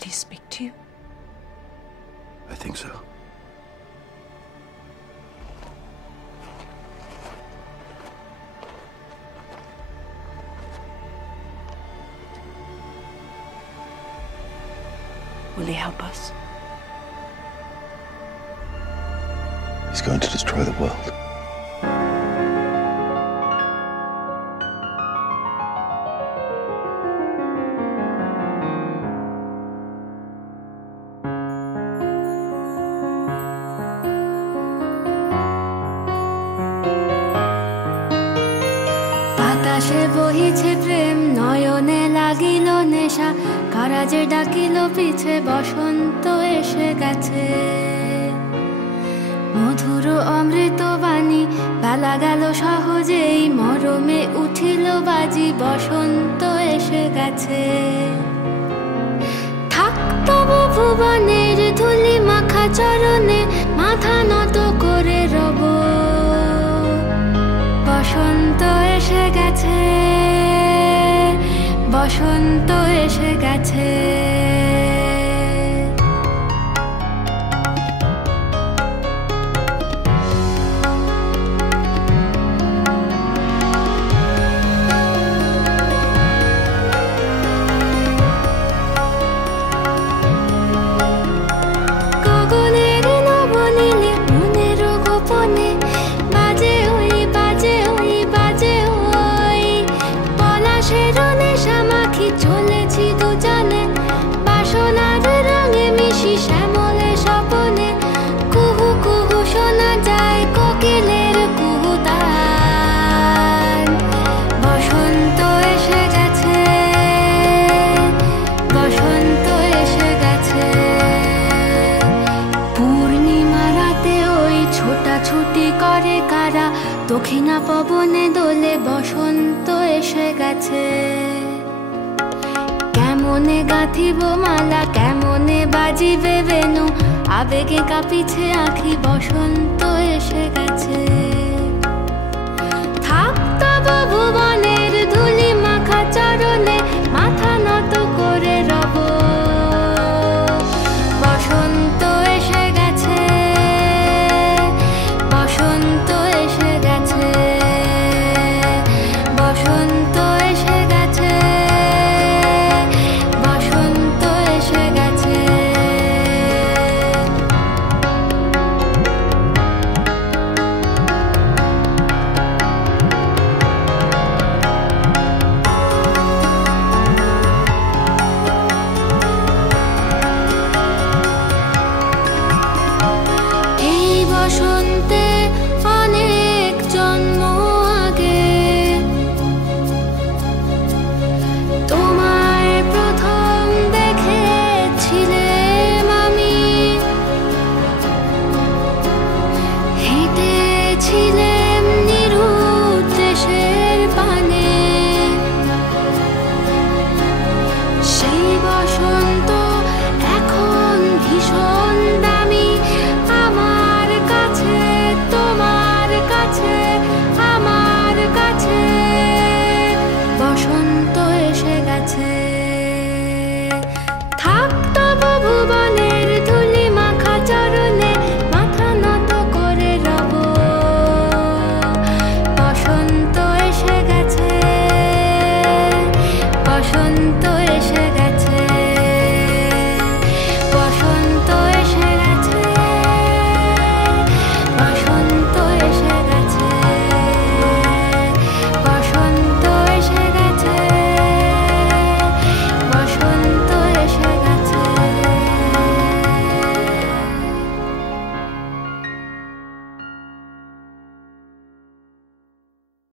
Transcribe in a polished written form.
Did he speak to you? I think so. Will he help us? He's going to destroy the world. বাতাসে বহিছে প্রেম, নয়নে লাগিল নেশা, কারাজে ডাকিল পিছে, বসন্ত এসে গেছে। মধুর অমৃত বাণী, বেলা গেল সহজেই, মরমে উঠিল বাজি, বসন্ত এসে গেছে। থাক তবু ভুবনের ধুলি মাখা চরণে, মাথা নত করে রব। বসন্ত এসে গেছে, বসন্ত এসে গেছে। গগনের নবনীলে, মনের গোপনে, বাজে ওই বাজে ওই বাজে ওই, পলাশের নেশা মাখি চলেছি দুজনে, বাসনার রঙে মিশি শ্যামলে স্বপনে, কুহু কুহু শোনা যায় কোকিলের কুহুতান। বসন্ত এসে গেছে, বসন্ত এসে গেছে। পূর্ণিমা রাতে ওই ছোটাছুটি করে কারা, দক্ষিণা পবনে দোলে, বসন্ত এসে গেছে। কেমনে গাঁথিব মালা, কেমনে বাজিবে বেনু, আবেগে কাঁপিছে আঁখি, বসন্ত এসে গেছে। থাক তবু ভুবনের ধুলি মাখা চরণে, মাথা নত করে রব। বসন্ত এসে গেছে, বসন্ত এসে গেছে, বসন্ত এসে গেছে, বসন্ত এসে গেছে। এই বসন্তে অনেক জন্ম আগে, তোমায় প্রথম দেখেছিলাম আমি। হেঁটেছিলাম নিরুৎ দেশের পানে, সেই বসন্ত এখন ভীষণ দামি আমার কাছে, তোমার কাছে, আমার কাছে। বসন্ত এসে গেছে। থাক তবু ভুবনের ধুলি মাখা চরণে, মাথা নত করে রব। বসন্ত এসে গেছে, বসন্ত